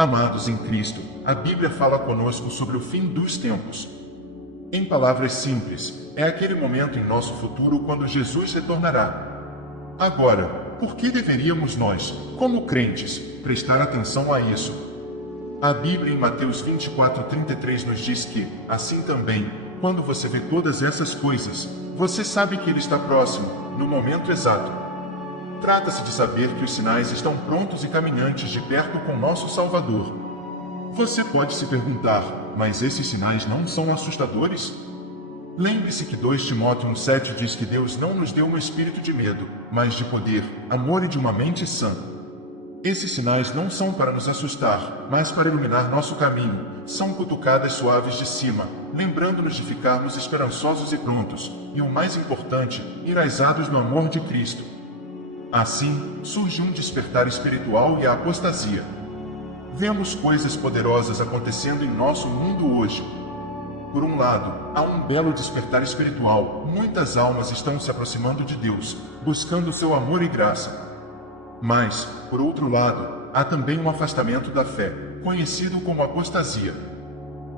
Amados em Cristo, a Bíblia fala conosco sobre o fim dos tempos. Em palavras simples, é aquele momento em nosso futuro quando Jesus retornará. Agora, por que deveríamos nós, como crentes, prestar atenção a isso? A Bíblia em Mateus 24:33 nos diz que, assim também, quando você vê todas essas coisas, você sabe que Ele está próximo, no momento exato. Trata-se de saber que os sinais estão prontos e caminhantes de perto com nosso Salvador. Você pode se perguntar, mas esses sinais não são assustadores? Lembre-se que 2 Timóteo 1,7 diz que Deus não nos deu um espírito de medo, mas de poder, amor e de uma mente sã. Esses sinais não são para nos assustar, mas para iluminar nosso caminho. São cutucadas suaves de cima, lembrando-nos de ficarmos esperançosos e prontos, e o mais importante, enraizados no amor de Cristo. Assim, surge um despertar espiritual e a apostasia. Vemos coisas poderosas acontecendo em nosso mundo hoje. Por um lado, há um belo despertar espiritual. Muitas almas estão se aproximando de Deus, buscando seu amor e graça. Mas, por outro lado, há também um afastamento da fé, conhecido como apostasia.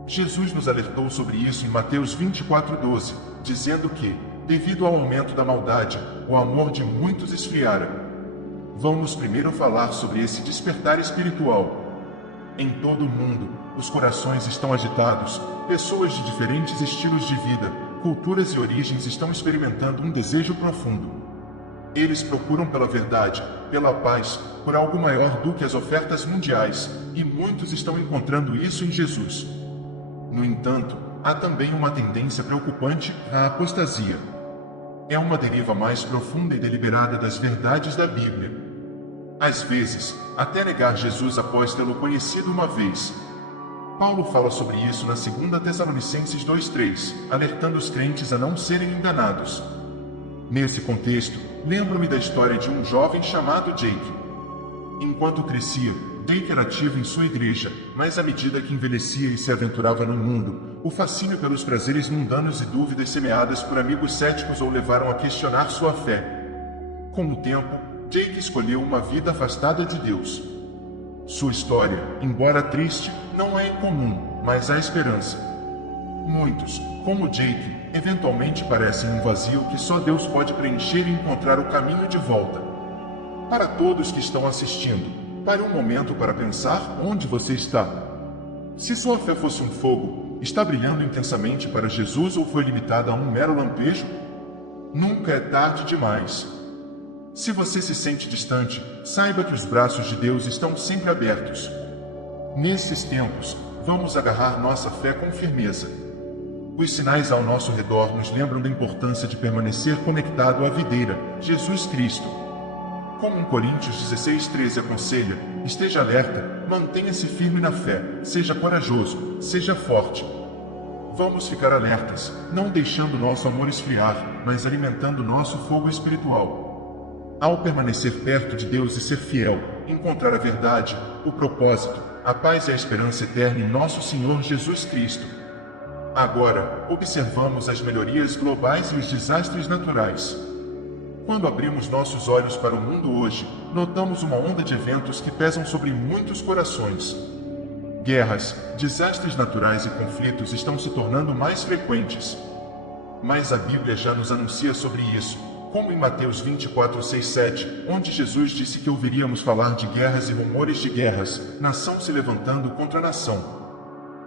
Jesus nos alertou sobre isso em Mateus 24:12, dizendo que, devido ao aumento da maldade, o amor de muitos esfriara. Vamos primeiro falar sobre esse despertar espiritual. Em todo o mundo, os corações estão agitados, pessoas de diferentes estilos de vida, culturas e origens estão experimentando um desejo profundo. Eles procuram pela verdade, pela paz, por algo maior do que as ofertas mundiais, e muitos estão encontrando isso em Jesus. No entanto, há também uma tendência preocupante à apostasia. É uma deriva mais profunda e deliberada das verdades da Bíblia. Às vezes, até negar Jesus após tê-lo conhecido uma vez. Paulo fala sobre isso na 2 Tessalonicenses 2:3, alertando os crentes a não serem enganados. Nesse contexto, lembro-me da história de um jovem chamado Jake. Enquanto crescia, Jake era ativo em sua igreja, mas à medida que envelhecia e se aventurava no mundo, o fascínio pelos prazeres mundanos e dúvidas semeadas por amigos céticos o levaram a questionar sua fé. Com o tempo, Jake escolheu uma vida afastada de Deus. Sua história, embora triste, não é incomum, mas há esperança. Muitos, como Jake, eventualmente parecem um vazio que só Deus pode preencher e encontrar o caminho de volta. Para todos que estão assistindo, pare um momento para pensar onde você está. Se sua fé fosse um fogo, está brilhando intensamente para Jesus ou foi limitada a um mero lampejo? Nunca é tarde demais. Se você se sente distante, saiba que os braços de Deus estão sempre abertos. Nesses tempos, vamos agarrar nossa fé com firmeza. Os sinais ao nosso redor nos lembram da importância de permanecer conectado à videira, Jesus Cristo. Como 1 Coríntios 16:13 aconselha, esteja alerta, mantenha-se firme na fé, seja corajoso, seja forte. Vamos ficar alertas, não deixando nosso amor esfriar, mas alimentando nosso fogo espiritual. Ao permanecer perto de Deus e ser fiel, encontrar a verdade, o propósito, a paz e a esperança eterna em nosso Senhor Jesus Cristo. Agora, observamos as melhorias globais e os desastres naturais. Quando abrimos nossos olhos para o mundo hoje, notamos uma onda de eventos que pesam sobre muitos corações. Guerras, desastres naturais e conflitos estão se tornando mais frequentes. Mas a Bíblia já nos anuncia sobre isso, como em Mateus 24:6-7, onde Jesus disse que ouviríamos falar de guerras e rumores de guerras, nação se levantando contra nação.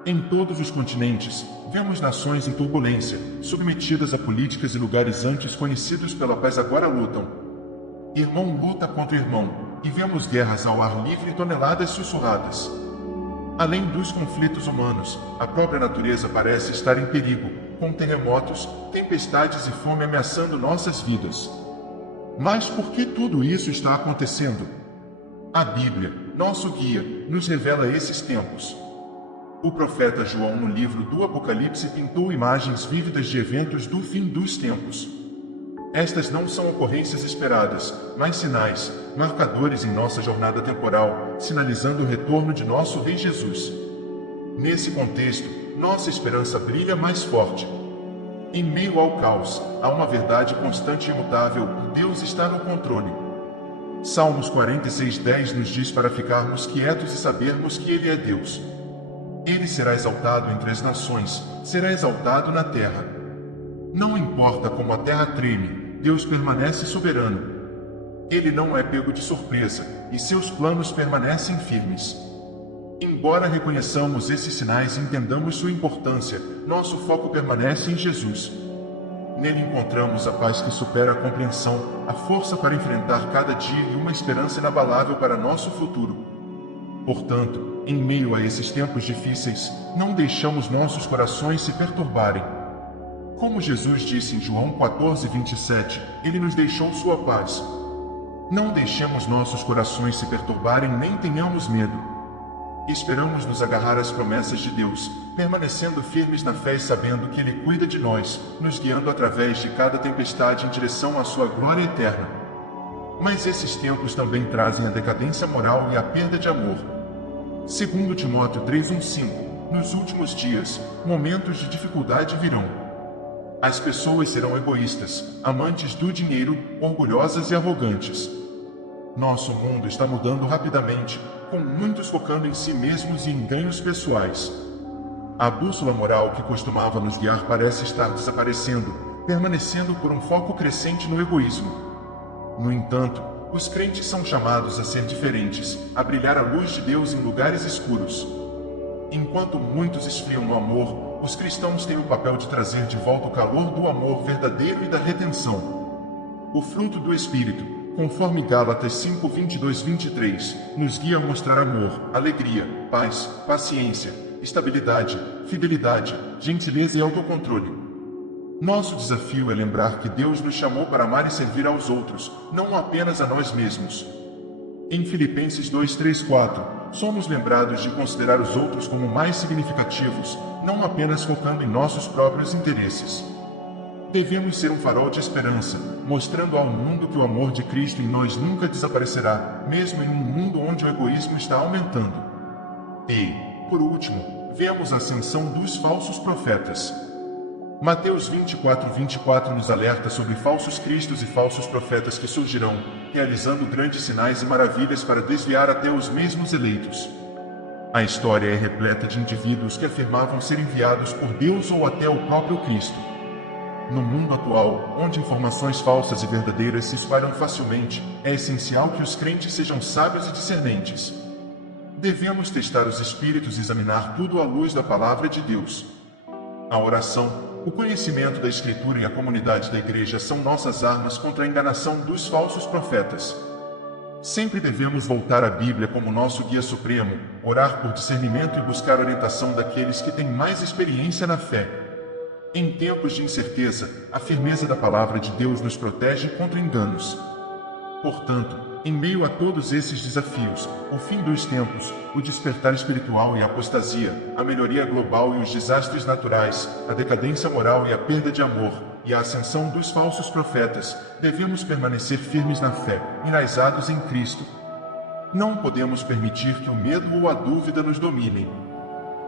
Em todos os continentes, vemos nações em turbulência, submetidas a políticas e lugares antes conhecidos pela paz agora lutam. Irmão luta contra irmão, e vemos guerras ao ar livre e toneladas sussurradas. Além dos conflitos humanos, a própria natureza parece estar em perigo, com terremotos, tempestades e fome ameaçando nossas vidas. Mas por que tudo isso está acontecendo? A Bíblia, nosso guia, nos revela esses tempos. O profeta João, no livro do Apocalipse, pintou imagens vívidas de eventos do fim dos tempos. Estas não são ocorrências esperadas, mas sinais, marcadores em nossa jornada temporal, sinalizando o retorno de nosso Rei Jesus. Nesse contexto, nossa esperança brilha mais forte. Em meio ao caos, há uma verdade constante e imutável: Deus está no controle. Salmos 46:10 nos diz para ficarmos quietos e sabermos que Ele é Deus. Ele será exaltado entre as nações, será exaltado na terra. Não importa como a terra treme, Deus permanece soberano. Ele não é pego de surpresa, e seus planos permanecem firmes. Embora reconheçamos esses sinais e entendamos sua importância, nosso foco permanece em Jesus. Nele encontramos a paz que supera a compreensão, a força para enfrentar cada dia e uma esperança inabalável para nosso futuro. Portanto, em meio a esses tempos difíceis, não deixamos nossos corações se perturbarem. Como Jesus disse em João 14:27, Ele nos deixou sua paz. Não deixemos nossos corações se perturbarem nem tenhamos medo. Esperamos nos agarrar às promessas de Deus, permanecendo firmes na fé e sabendo que Ele cuida de nós, nos guiando através de cada tempestade em direção à sua glória eterna. Mas esses tempos também trazem a decadência moral e a perda de amor. Segundo Timóteo 3:1-5, nos últimos dias, momentos de dificuldade virão. As pessoas serão egoístas, amantes do dinheiro, orgulhosas e arrogantes. Nosso mundo está mudando rapidamente, com muitos focando em si mesmos e em ganhos pessoais. A bússola moral que costumava nos guiar parece estar desaparecendo, permanecendo por um foco crescente no egoísmo. No entanto, os crentes são chamados a ser diferentes, a brilhar a luz de Deus em lugares escuros. Enquanto muitos esfriam no amor, os cristãos têm o papel de trazer de volta o calor do amor verdadeiro e da redenção. O fruto do Espírito, conforme Gálatas 5:22-23, nos guia a mostrar amor, alegria, paz, paciência, estabilidade, fidelidade, gentileza e autocontrole. Nosso desafio é lembrar que Deus nos chamou para amar e servir aos outros, não apenas a nós mesmos. Em Filipenses 2:3-4, somos lembrados de considerar os outros como mais significativos, não apenas focando em nossos próprios interesses. Devemos ser um farol de esperança, mostrando ao mundo que o amor de Cristo em nós nunca desaparecerá, mesmo em um mundo onde o egoísmo está aumentando. E, por último, vemos a ascensão dos falsos profetas. Mateus 24:24 nos alerta sobre falsos cristos e falsos profetas que surgirão, realizando grandes sinais e maravilhas para desviar até os mesmos eleitos. A história é repleta de indivíduos que afirmavam ser enviados por Deus ou até o próprio Cristo. No mundo atual, onde informações falsas e verdadeiras se espalham facilmente, é essencial que os crentes sejam sábios e discernentes. Devemos testar os espíritos e examinar tudo à luz da palavra de Deus. A oração, o conhecimento da Escritura e a comunidade da Igreja são nossas armas contra a enganação dos falsos profetas. Sempre devemos voltar à Bíblia como nosso guia supremo, orar por discernimento e buscar orientação daqueles que têm mais experiência na fé. Em tempos de incerteza, a firmeza da palavra de Deus nos protege contra enganos. Portanto, em meio a todos esses desafios, o fim dos tempos, o despertar espiritual e a apostasia, a melhoria global e os desastres naturais, a decadência moral e a perda de amor, e a ascensão dos falsos profetas, devemos permanecer firmes na fé, enraizados em Cristo. Não podemos permitir que o medo ou a dúvida nos dominem.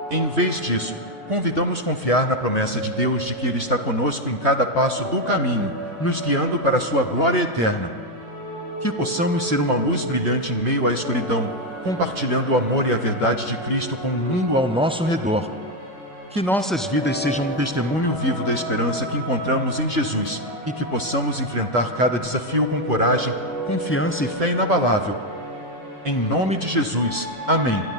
Em vez disso, convidamos confiar na promessa de Deus de que Ele está conosco em cada passo do caminho, nos guiando para a sua glória eterna. Que possamos ser uma luz brilhante em meio à escuridão, compartilhando o amor e a verdade de Cristo com o mundo ao nosso redor. Que nossas vidas sejam um testemunho vivo da esperança que encontramos em Jesus, e que possamos enfrentar cada desafio com coragem, confiança e fé inabalável. Em nome de Jesus, amém.